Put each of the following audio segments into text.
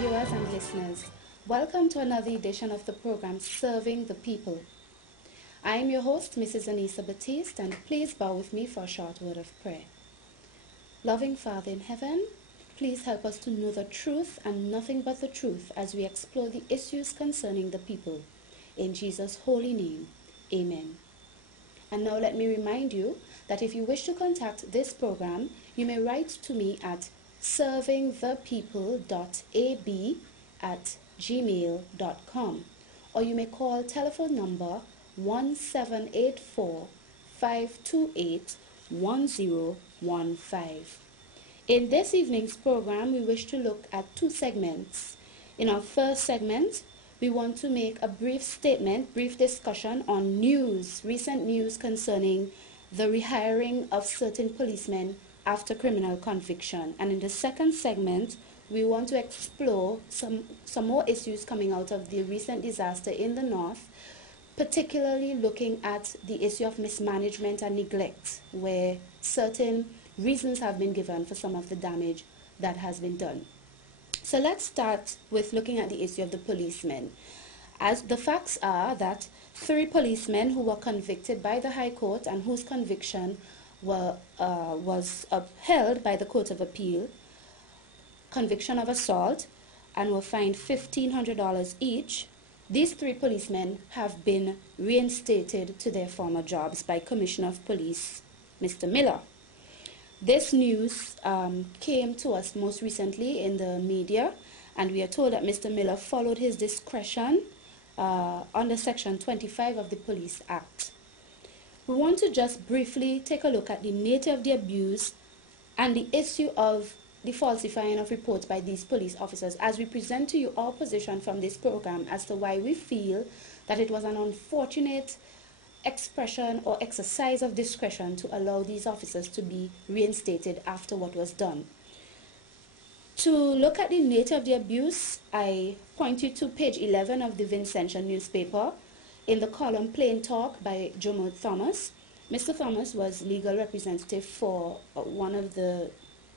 viewers and listeners. Welcome to another edition of the program Serving the People. I am your host, Mrs. Anissa Batiste, and please bow with me for a short word of prayer. Loving Father in heaven, please help us to know the truth and nothing but the truth as we explore the issues concerning the people. In Jesus' holy name, amen. And now let me remind you that if you wish to contact this program, you may write to me at servingthepeople.ab@gmail.com, or you may call telephone number 1784-528-1015. In this evening's program, we wish to look at two segments. In our first segment, we want to make a brief discussion on recent news concerning the rehiring of certain policemen after criminal conviction. And in the second segment, we want to explore some more issues coming out of the recent disaster in the north, particularly looking at the issue of mismanagement and neglect, where certain reasons have been given for some of the damage that has been done. So let's start with looking at the issue of the policemen. As the facts are that 3 policemen who were convicted by the High Court and whose conviction was upheld by the Court of Appeal, conviction of assault, and were fined $1,500 each, these 3 policemen have been reinstated to their former jobs by Commissioner of Police, Mr. Miller. This news came to us most recently in the media, and we are told that Mr. Miller followed his discretion under Section 25 of the Police Act. We want to just briefly take a look at the nature of the abuse and the issue of the falsifying of reports by these police officers as we present to you our position from this program as to why we feel that it was an unfortunate expression or exercise of discretion to allow these officers to be reinstated after what was done. To look at the nature of the abuse, I point you to page 11 of the Vincent newspaper in the column Plain Talk by Jomo Thomas. Mr. Thomas was legal representative for one of the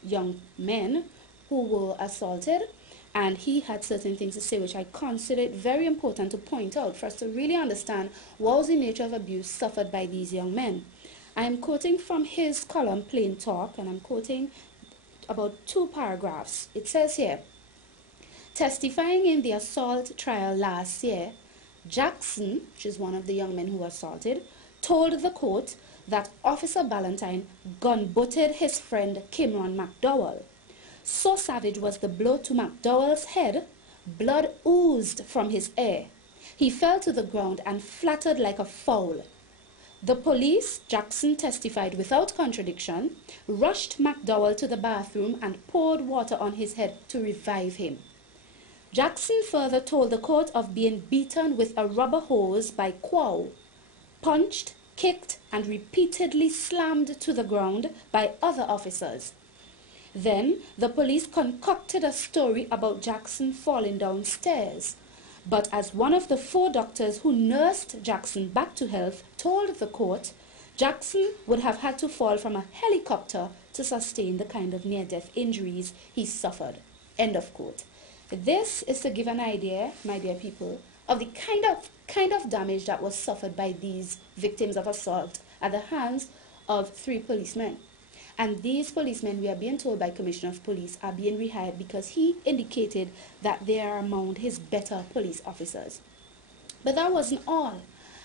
young men who were assaulted, and he had certain things to say which I consider it very important to point out for us to really understand what was the nature of abuse suffered by these young men. I am quoting from his column Plain Talk, and I'm quoting about 2 paragraphs. It says here, testifying in the assault trial last year, Jackson, which is one of the young men who were assaulted, told the court that Officer Ballantyne gun-butted his friend Cameron McDowell. So savage was the blow to McDowell's head, blood oozed from his ear. He fell to the ground and flattered like a fowl. The police, Jackson testified without contradiction, rushed McDowell to the bathroom and poured water on his head to revive him. Jackson further told the court of being beaten with a rubber hose by Quao, punched, kicked, and repeatedly slammed to the ground by other officers. Then the police concocted a story about Jackson falling downstairs. But as one of the 4 doctors who nursed Jackson back to health told the court, Jackson would have had to fall from a helicopter to sustain the kind of near-death injuries he suffered. End of quote. This is to give an idea, my dear people, of the kind of damage that was suffered by these victims of assault at the hands of 3 policemen. And these policemen, we are being told by Commissioner of Police, are being rehired because he indicated that they are among his better police officers. But that wasn't all.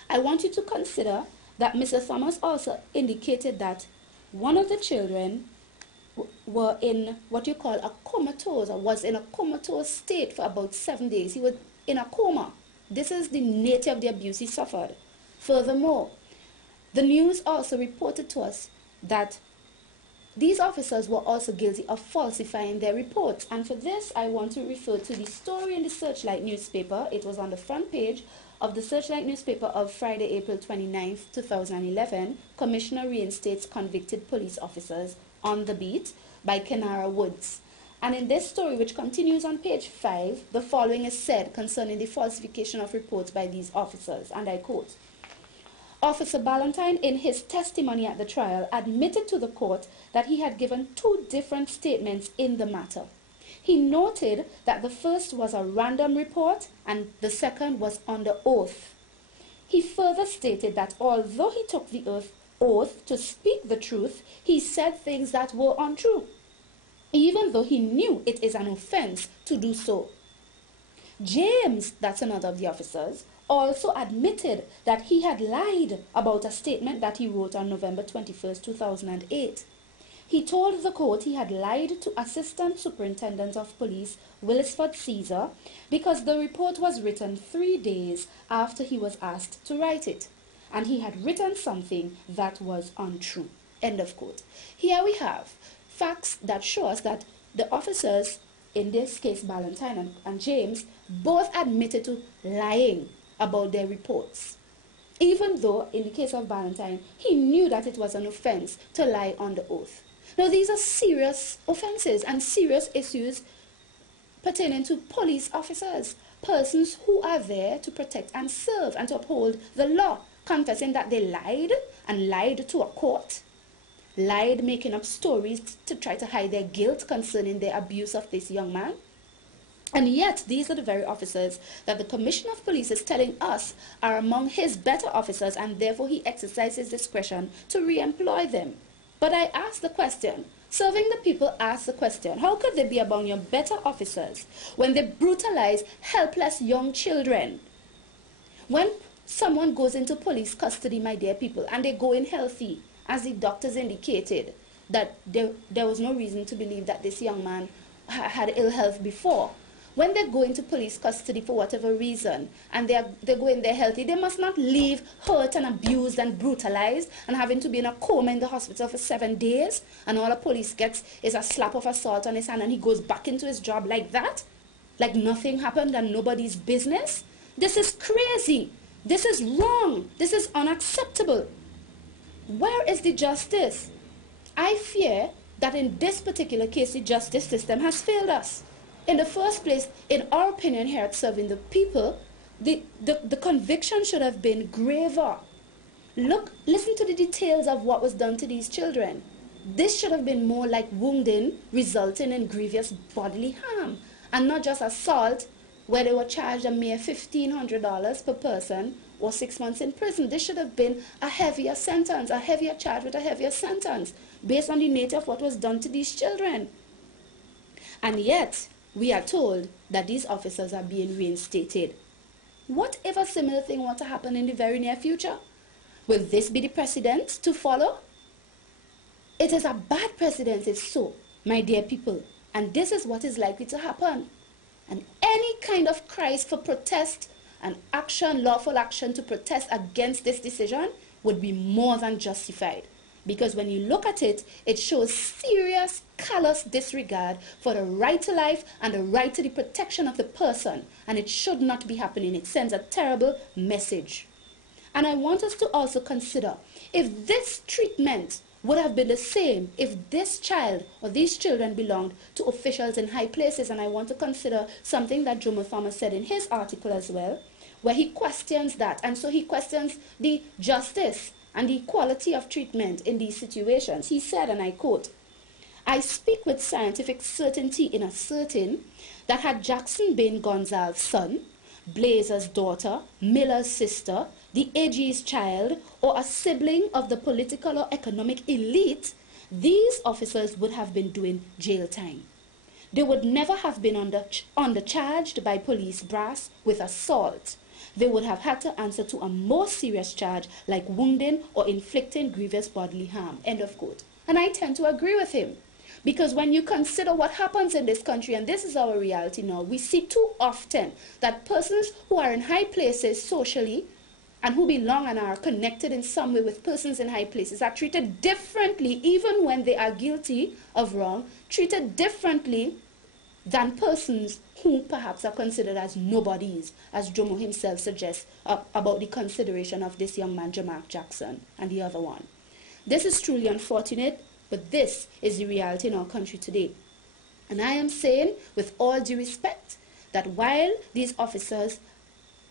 I want you to consider that Mr. Thomas also indicated that one of the children were in what you call a comatose, or was in a comatose state for about 7 days. He was in a coma. This is the nature of the abuse he suffered. Furthermore, the news also reported to us that these officers were also guilty of falsifying their reports. And for this, I want to refer to the story in the Searchlight newspaper. It was on the front page of the Searchlight newspaper of Friday, April 29th, 2011. Commissioner reinstates convicted police officers on the beat by Kenara Woods. And in this story, which continues on page 5, the following is said concerning the falsification of reports by these officers, and I quote, Officer Ballantyne, in his testimony at the trial, admitted to the court that he had given 2 different statements in the matter. He noted that the first was a random report and the second was under oath. He further stated that although he took the oath to speak the truth, he said things that were untrue, even though he knew it is an offense to do so. James, that's another of the officers, also admitted that he had lied about a statement that he wrote on November 21st, 2008. He told the court he had lied to Assistant Superintendent of Police Willisford Caesar because the report was written 3 days after he was asked to write it, and he had written something that was untrue. End of quote. Here we have facts that show us that the officers, in this case Ballantyne and James, both admitted to lying about their reports, even though in the case of Ballantyne, he knew that it was an offense to lie under oath. Now, these are serious offenses and serious issues pertaining to police officers, persons who are there to protect and serve and to uphold the law, confessing that they lied and lied to a court, lied making up stories to try to hide their guilt concerning their abuse of this young man. And yet, these are the very officers that the Commissioner of Police is telling us are among his better officers, and therefore he exercises discretion to re-employ them. But I ask the question, serving the people asks the question, how could they be among your better officers when they brutalize helpless young children? When someone goes into police custody, my dear people, and they go in healthy, as the doctors indicated, that there was no reason to believe that this young man had ill health before. When they go into police custody for whatever reason, and they go in there healthy, they must not leave hurt and abused and brutalized and having to be in a coma in the hospital for 7 days, and all a police gets is a slap of assault on his hand and he goes back into his job like that, like nothing happened and nobody's business. This is crazy. This is wrong. This is unacceptable. Where is the justice? I fear that in this particular case, the justice system has failed us. In the first place, in our opinion here at Serving the People, the conviction should have been graver. Listen to the details of what was done to these children. This should have been more like wounding resulting in grievous bodily harm, and not just assault where they were charged a mere $1,500 per person or 6 months in prison. This should have been a heavier sentence, a heavier charge with a heavier sentence, based on the nature of what was done to these children. And yet, we are told that these officers are being reinstated. What if a similar thing were to happen in the very near future? Will this be the precedent to follow? It is a bad precedent if so, my dear people, and this is what is likely to happen. And any kind of cries for protest and action, lawful action to protest against this decision would be more than justified. Because when you look at it, it shows serious, callous disregard for the right to life and the right to the protection of the person. And it should not be happening. It sends a terrible message. And I want us to also consider if this treatment would have been the same if this child or these children belonged to officials in high places. And I want to consider something that Jomo Thomas said in his article as well, where he questions that. And so he questions the justice and the equality of treatment in these situations. He said, and I quote, "I speak with scientific certainty in asserting that had Jackson been Gonzalez's son, Blazer's daughter, Miller's sister, the AG's child, or a sibling of the political or economic elite, these officers would have been doing jail time. They would never have been undercharged by police brass with assault. They would have had to answer to a more serious charge like wounding or inflicting grievous bodily harm." End of quote. And I tend to agree with him. Because when you consider what happens in this country, and this is our reality now, we see too often that persons who are in high places socially and who belong and are connected in some way with persons in high places are treated differently, even when they are guilty of wrong, treated differently than persons who perhaps are considered as nobodies, as Jomo himself suggests about the consideration of this young man, Jamark Jackson, and the other one. This is truly unfortunate, but this is the reality in our country today. And I am saying, with all due respect, that while these officers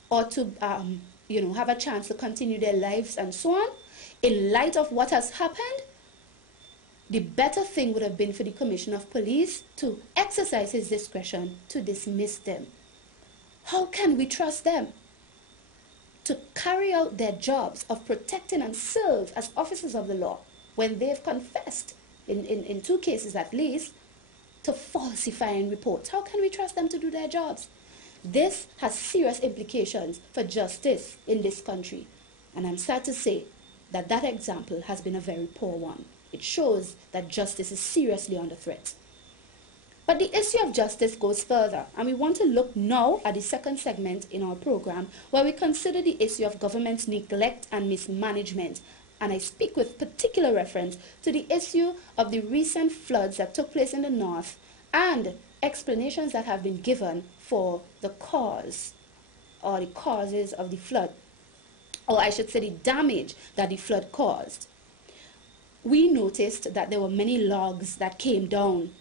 ought to have a chance to continue their lives and so on, in light of what has happened, the better thing would have been for the Commissioner of Police to exercise his discretion to dismiss them. How can we trust them to carry out their jobs of protecting and serve as officers of the law when they've confessed, in 2 cases at least, to falsifying reports? How can we trust them to do their jobs? This has serious implications for justice in this country. And I'm sad to say that that example has been a very poor one. It shows that justice is seriously under threat. But the issue of justice goes further, and we want to look now at the second segment in our program, where we consider the issue of government neglect and mismanagement. And I speak with particular reference to the issue of the recent floods that took place in the north and explanations that have been given for the cause or the causes of the flood, or I should say the damage that the flood caused. We noticed that there were many logs that came down,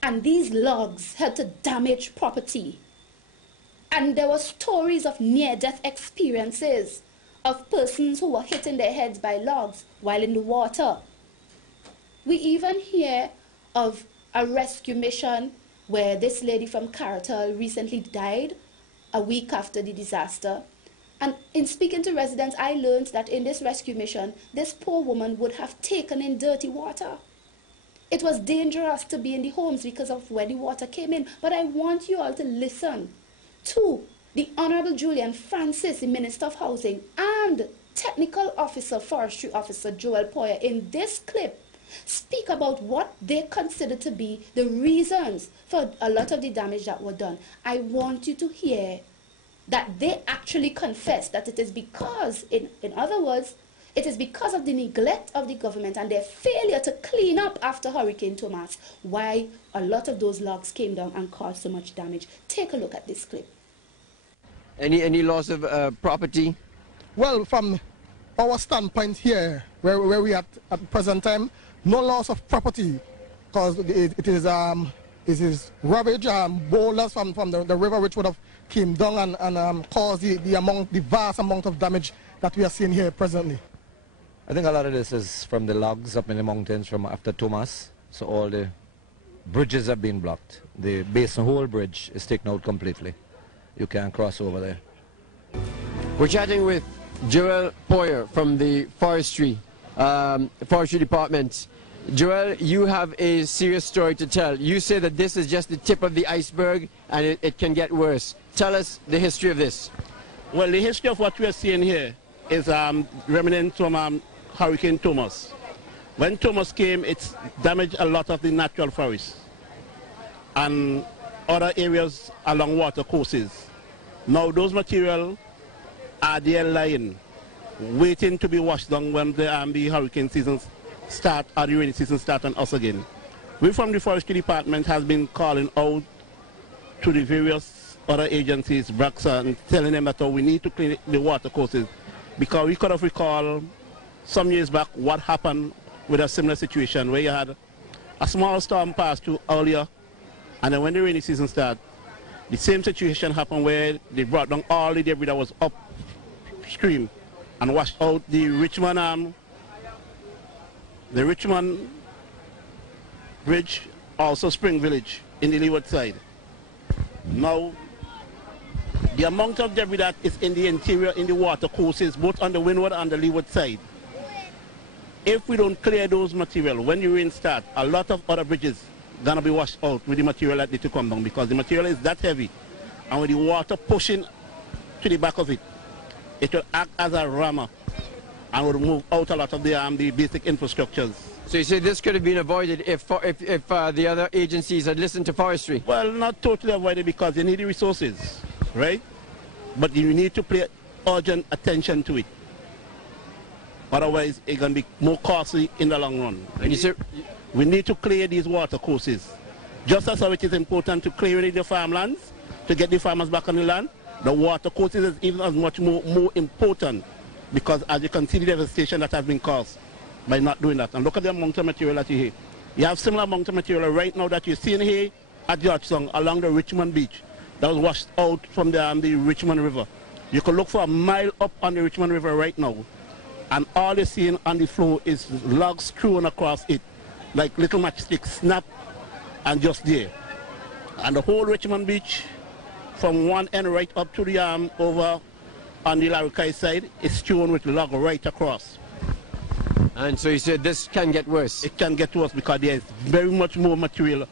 and these logs helped to damage property. And there were stories of near-death experiences of persons who were hitting their heads by logs while in the water. We even hear of a rescue mission where this lady from Caratal recently died a week after the disaster. And in speaking to residents, I learned that in this rescue mission, this poor woman would have taken in dirty water. It was dangerous to be in the homes because of where the water came in. But I want you all to listen to the Honorable Julian Francis, the Minister of Housing, and Technical Officer, Forestry Officer Joel Poyer in this clip speak about what they consider to be the reasons for a lot of the damage that were done. I want you to hear that they actually confess that it is because, in other words, it is because of the neglect of the government and their failure to clean up after Hurricane Thomas why a lot of those logs came down and caused so much damage. Take a look at this clip. Any loss of property? Well, from our standpoint here, where we are at the present time, no loss of property, because it is rubbish and boulders from the river which would have came down and caused the vast amount of damage that we are seeing here presently. I think a lot of this is from the logs up in the mountains from after Thomas. So all the bridges have been blocked. The Basin Hole Bridge is taken out completely. You can't cross over there. We're chatting with Joel Poyer from the Forestry Department. Joel, you have a serious story to tell. You say that this is just the tip of the iceberg and it can get worse. Tell us the history of this. Well, the history of what we are seeing here is remnant from Hurricane Thomas. When Thomas came, it damaged a lot of the natural forests and other areas along water courses. Now those materials are there lying, waiting to be washed down when the hurricane seasons start or the rainy season start on us again. We from the Forestry Department has been calling out to the various other agencies, BRACSA, and telling them that we need to clean the water courses, because we could have recalled some years back what happened with a similar situation where you had a small storm pass through earlier, and then when the rainy season started, the same situation happened where they brought down all the debris that was upstream and washed out the Richmond Bridge, also Spring Village in the leeward side. Now, the amount of debris that is in the interior, in the water courses, both on the windward and the leeward side, if we don't clear those material, when the rain starts, a lot of other bridges gonna be washed out with the material that need to come down, because the material is that heavy, and with the water pushing to the back of it, it will act as a rammer and will move out a lot of the basic infrastructures. So you say this could have been avoided if the other agencies had listened to forestry? Well, not totally avoided, because they need the resources, right? But you need to pay urgent attention to it. Otherwise, it's going to be more costly in the long run. And you say, we need to clear these water courses. Just as how it is important to clear the farmlands, to get the farmers back on the land, the water courses is even as much more important, because as you can see the devastation that has been caused by not doing that. And look at the amount of material that you hear. You have similar amount of material right now that you're seeing here at Georgetown along the Richmond Beach that was washed out from the Richmond River. You can look for a mile up on the Richmond River right now, and all you're seeing on the floor is logs strewn across it. like little matchsticks, snap, and just there. And the whole Richmond Beach, from one end right up to the over on the Larry side, is strewn with log right across. And so you said this can get worse? It can get worse because there is very much more material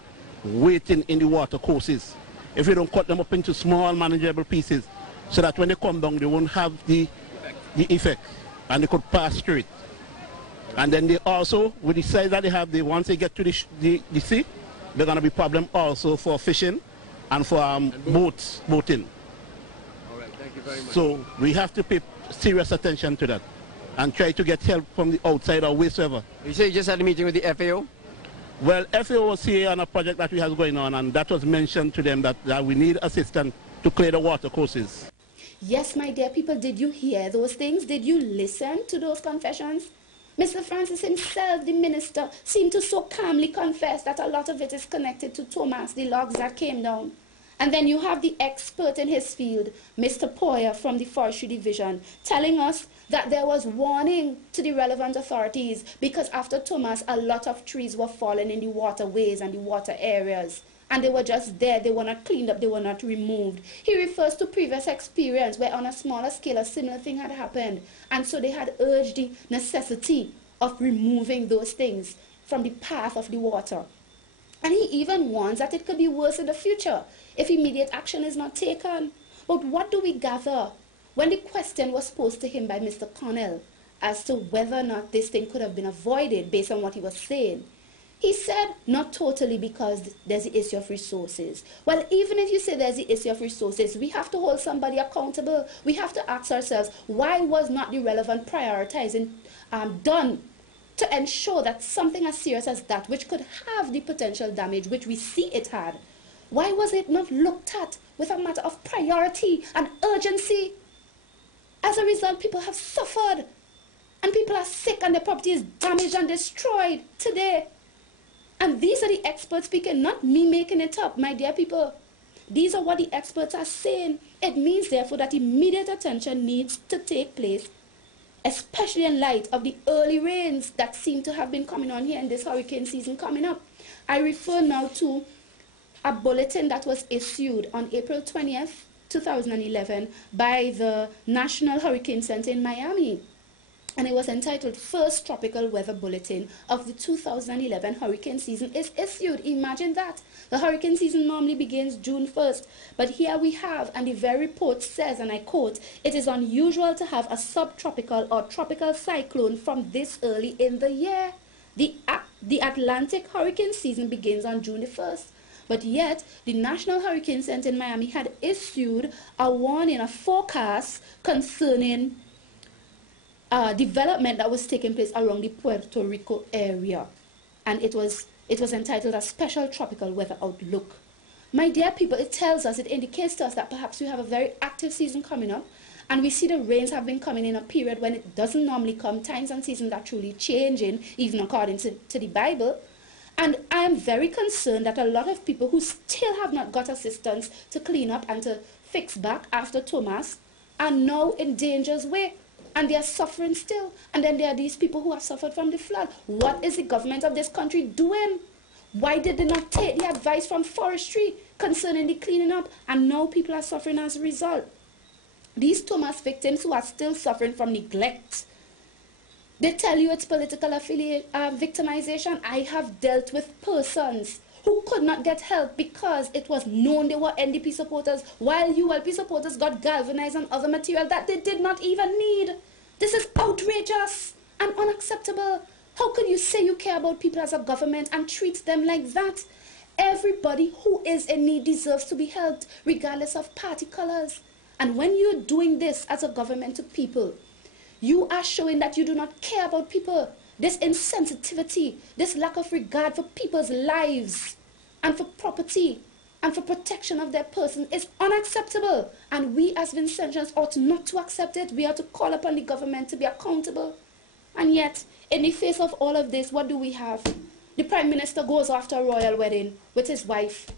waiting in the water courses. If you don't cut them up into small manageable pieces, so that when they come down, they won't have the effect, and they could pass through it. And then they also, with the size that they have, once they get to the sea, they're going to be problem also for fishing and for boating. All right, thank you very much. So we have to pay serious attention to that and try to get help from the outside or wherever. You say you just had a meeting with the FAO? Well, FAO was here on a project that we have going on, and that was mentioned to them that we need assistance to clear the water courses. Yes, my dear people, did you hear those things? Did you listen to those confessions? Mr. Francis himself, the minister, seemed to so calmly confess that a lot of it is connected to Thomas, the logs that came down. And then you have the expert in his field, Mr. Poyer from the Forestry Division, telling us that there was warning to the relevant authorities because after Thomas, a lot of trees were falling in the waterways and the water areas. And they were just there, they were not cleaned up, they were not removed. He refers to previous experience where on a smaller scale a similar thing had happened. And so they had urged the necessity of removing those things from the path of the water. And he even warns that it could be worse in the future if immediate action is not taken. But what do we gather when the question was posed to him by Mr. Connell as to whether or not this thing could have been avoided based on what he was saying? He said, not totally, because there's the issue of resources. Well, even if you say there's the issue of resources, we have to hold somebody accountable. We have to ask ourselves, why was not the relevant prioritizing done to ensure that something as serious as that, which could have the potential damage, which we see it had, why was it not looked at with a matter of priority and urgency? As a result, people have suffered, and people are sick, and their property is damaged and destroyed today. And these are the experts speaking, not me making it up, my dear people. These are what the experts are saying. It means, therefore, that immediate attention needs to take place, especially in light of the early rains that seem to have been coming on here in this hurricane season coming up. I refer now to a bulletin that was issued on April 20th, 2011 by the National Hurricane Center in Miami. And it was entitled First Tropical Weather Bulletin of the 2011 hurricane season is issued. Imagine that. The hurricane season normally begins June 1st. But here we have, and the very report says, and I quote, "It is unusual to have a subtropical or tropical cyclone from this early in the year. The Atlantic hurricane season begins on June the 1st. But yet, the National Hurricane Center in Miami had issued a warning, a forecast concerning development that was taking place around the Puerto Rico area. And it was entitled a Special Tropical Weather Outlook. My dear people, it tells us, it indicates to us that perhaps we have a very active season coming up, and we see the rains have been coming in a period when it doesn't normally come, times and seasons are truly changing, even according to the Bible. And I am very concerned that a lot of people who still have not got assistance to clean up and to fix back after Thomas are now in danger's way. And they are suffering still. And then there are these people who have suffered from the flood. What is the government of this country doing? Why did they not take the advice from forestry concerning the cleaning up? And now people are suffering as a result. These Thomas victims who are still suffering from neglect, they tell you it's political victimization. I have dealt with persons who could not get help because it was known they were NDP supporters, while ULP supporters got galvanized and other material that they did not even need. This is outrageous and unacceptable. How could you say you care about people as a government and treat them like that? Everybody who is in need deserves to be helped, regardless of party colors. And when you're doing this as a government to people, you are showing that you do not care about people. This insensitivity, this lack of regard for people's lives and for property and for protection of their person is unacceptable. And we as Vincentians ought not to accept it. We are to call upon the government to be accountable. And yet, in the face of all of this, what do we have? The Prime Minister goes after a royal wedding with his wife.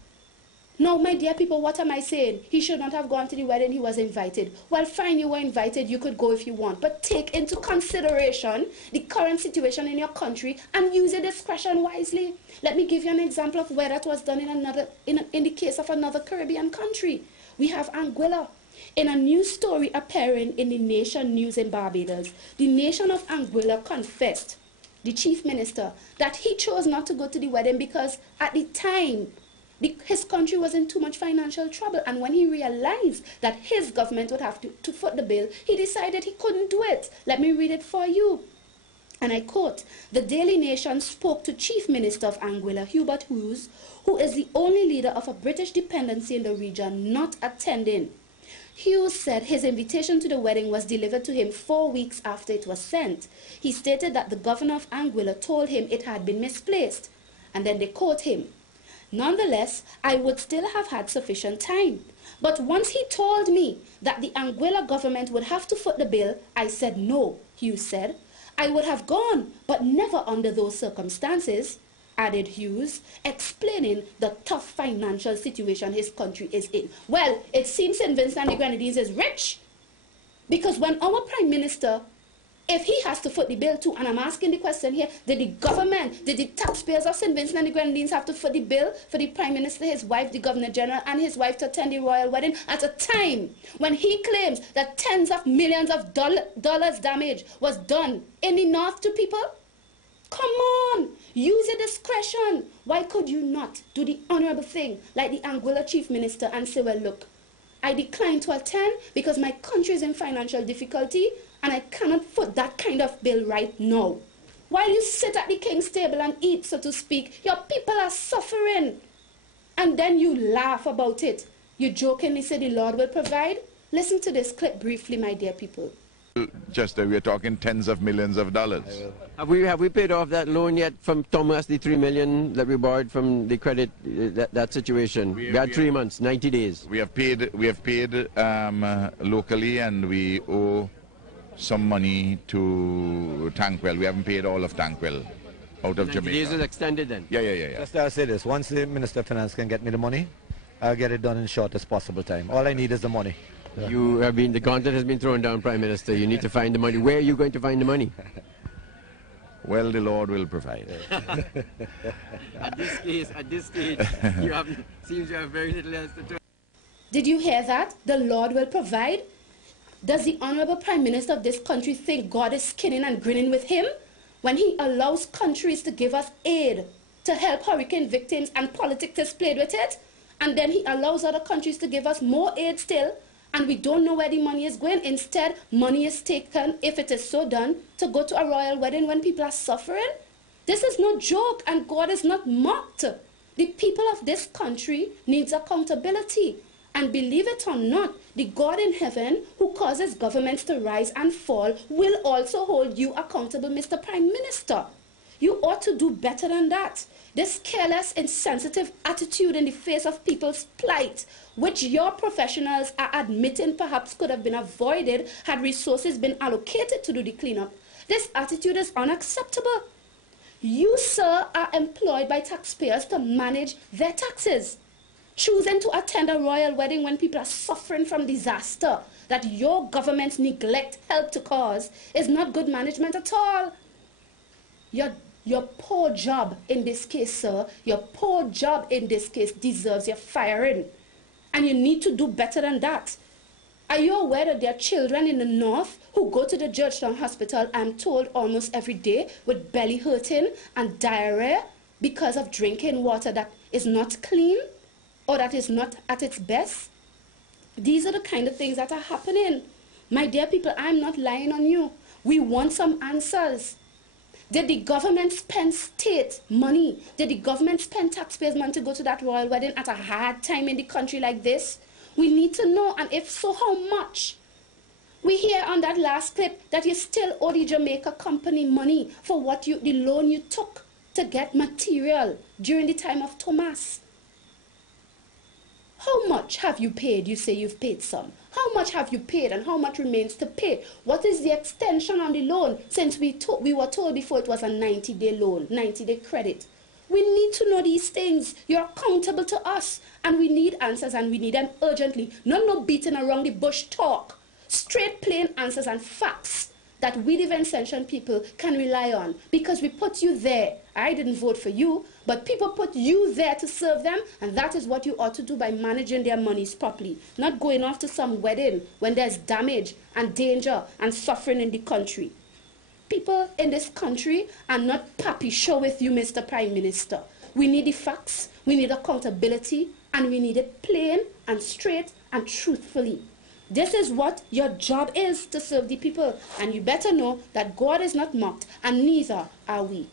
Now, my dear people, what am I saying? He should not have gone to the wedding. He was invited. Well, fine, you were invited. You could go if you want. But take into consideration the current situation in your country and use your discretion wisely. Let me give you an example of where that was done in the case of another Caribbean country. We have Anguilla. In a news story appearing in the Nation News in Barbados, the nation of Anguilla confessed, the chief minister, that he chose not to go to the wedding because at the time, his country was in too much financial trouble, and when he realized that his government would have to foot the bill, he decided he couldn't do it. Let me read it for you. And I quote, "The Daily Nation spoke to Chief Minister of Anguilla, Hubert Hughes, who is the only leader of a British dependency in the region not attending. Hughes said his invitation to the wedding was delivered to him 4 weeks after it was sent. He stated that the governor of Anguilla told him it had been misplaced." And then they quote him, "Nonetheless, I would still have had sufficient time. But once he told me that the Anguilla government would have to foot the bill, I said no," Hughes said. "I would have gone, but never under those circumstances," added Hughes, explaining the tough financial situation his country is in. Well, it seems St. Vincent and the Grenadines is rich, because when our Prime Minister, if he has to foot the bill too, and I'm asking the question here, did the government, did the taxpayers of St. Vincent and the Grenadines have to foot the bill for the Prime Minister, his wife, the Governor General, and his wife to attend the royal wedding at a time when he claims that tens of millions of dollars damage was done in the north to people? Come on, use your discretion. Why could you not do the honorable thing like the Anguilla Chief Minister and say, well, look, I decline to attend because my country is in financial difficulty and I cannot foot that kind of bill right now. While you sit at the king's table and eat, so to speak, your people are suffering. And then you laugh about it. You jokingly say the Lord will provide. Listen to this clip briefly, my dear people. Just we're talking tens of millions of dollars. Have we paid off that loan yet from Thomas, the 3 million that we borrowed from the credit, that situation? We had 3 months, 90 days. We have paid locally, and we owe some money to Tankwell. We haven't paid all of Tankwell out of 90 Jamaica. days is extended then? Yeah. Just I'll say this, once the Minister of Finance can get me the money, I'll get it done in shortest possible time. All I need is the money. Yeah. The gauntlet has been thrown down, Prime Minister. You need to find the money. Where are you going to find the money? Well, the Lord will provide. At this stage, seems you have very little else to do. Did you hear that? The Lord will provide. Does the Honorable Prime Minister of this country think God is skinning and grinning with him when he allows countries to give us aid to help hurricane victims and politics is played with it? And then he allows other countries to give us more aid still, and we don't know where the money is going. Instead, money is taken, if it is so done, to go to a royal wedding when people are suffering. This is no joke, and God is not mocked. The people of this country needs accountability. And believe it or not, the God in heaven who causes governments to rise and fall will also hold you accountable, Mr. Prime Minister. You ought to do better than that. This careless, insensitive attitude in the face of people's plight, which your professionals are admitting perhaps could have been avoided had resources been allocated to do the cleanup. This attitude is unacceptable. You, sir, are employed by taxpayers to manage their taxes. Choosing to attend a royal wedding when people are suffering from disaster that your government's neglect helped to cause is not good management at all. Your poor job in this case, sir, your poor job in this case deserves your firing. And you need to do better than that. Are you aware that there are children in the north who go to the Georgetown Hospital, I'm told, almost every day with belly hurting and diarrhea because of drinking water that is not clean or that is not at its best? These are the kind of things that are happening. My dear people, I'm not lying on you. We want some answers. Did the government spend state money? Did the government spend taxpayers' money to go to that royal wedding at a hard time in the country like this? We need to know, and if so, how much? We hear on that last clip that you still owe the Jamaica company money for the loan you took to get material during the time of Thomas. How much have you paid? You say you've paid some. How much have you paid and how much remains to pay? What is the extension on the loan? Since we were told before it was a 90-day loan, 90-day credit. We need to know these things. You're accountable to us. And we need answers, and we need them urgently. No beating around the bush talk. Straight, plain answers and facts that we, the Vincentian people, can rely on. Because we put you there. I didn't vote for you, but people put you there to serve them, and that is what you ought to do by managing their monies properly. Not going off to some wedding when there's damage and danger and suffering in the country. People in this country are not pappy show with you, Mr. Prime Minister. We need the facts, we need accountability, and we need it plain and straight and truthfully. This is what your job is, to serve the people. And you better know that God is not mocked, and neither are we.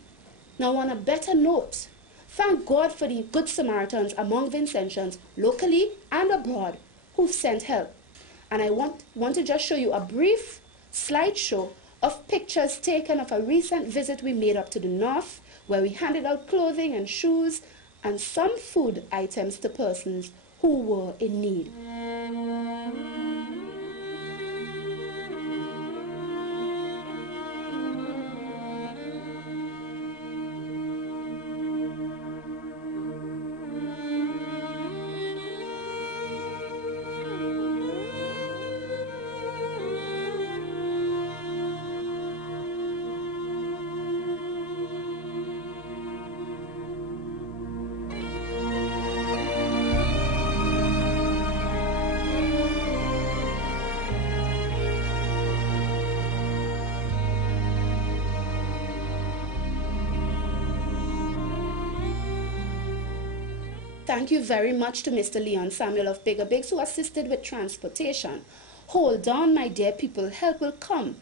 Now, on a better note, thank God for the good Samaritans among Vincentians, locally and abroad, who've sent help. And I want to just show you a brief slideshow of pictures taken of a recent visit we made up to the north, where we handed out clothing and shoes and some food items to persons who were in need. Thank you very much to Mr. Leon Samuel of Bigger Bigs, who assisted with transportation. Hold on, my dear people, help will come.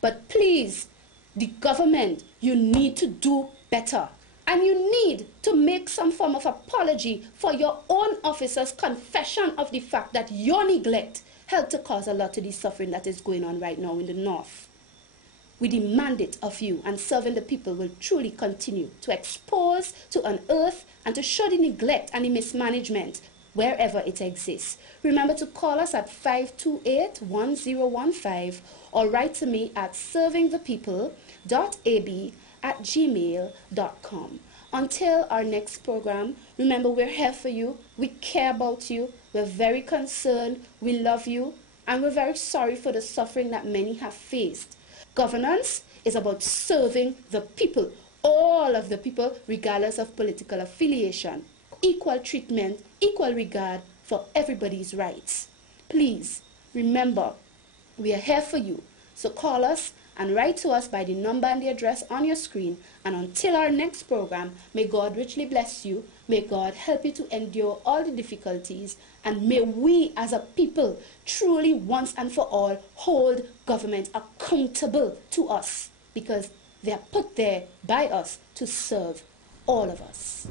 But please, the government, you need to do better. And you need to make some form of apology for your own officer's confession of the fact that your neglect helped to cause a lot of the suffering that is going on right now in the north. We demand it of you, and serving the people will truly continue to expose, to unearth, and to show the neglect and the mismanagement wherever it exists. Remember to call us at 528-1015 or write to me at servingthepeople.ab@gmail.com. Until our next program, remember, we're here for you, we care about you, we're very concerned, we love you, and we're very sorry for the suffering that many have faced. Governance is about serving the people, all of the people, regardless of political affiliation. Equal treatment, equal regard for everybody's rights. Please, remember, we are here for you. So call us and write to us by the number and the address on your screen. And until our next program, may God richly bless you. May God help you to endure all the difficulties. And may we as a people truly once and for all hold government accountable to us, because they are put there by us to serve all of us.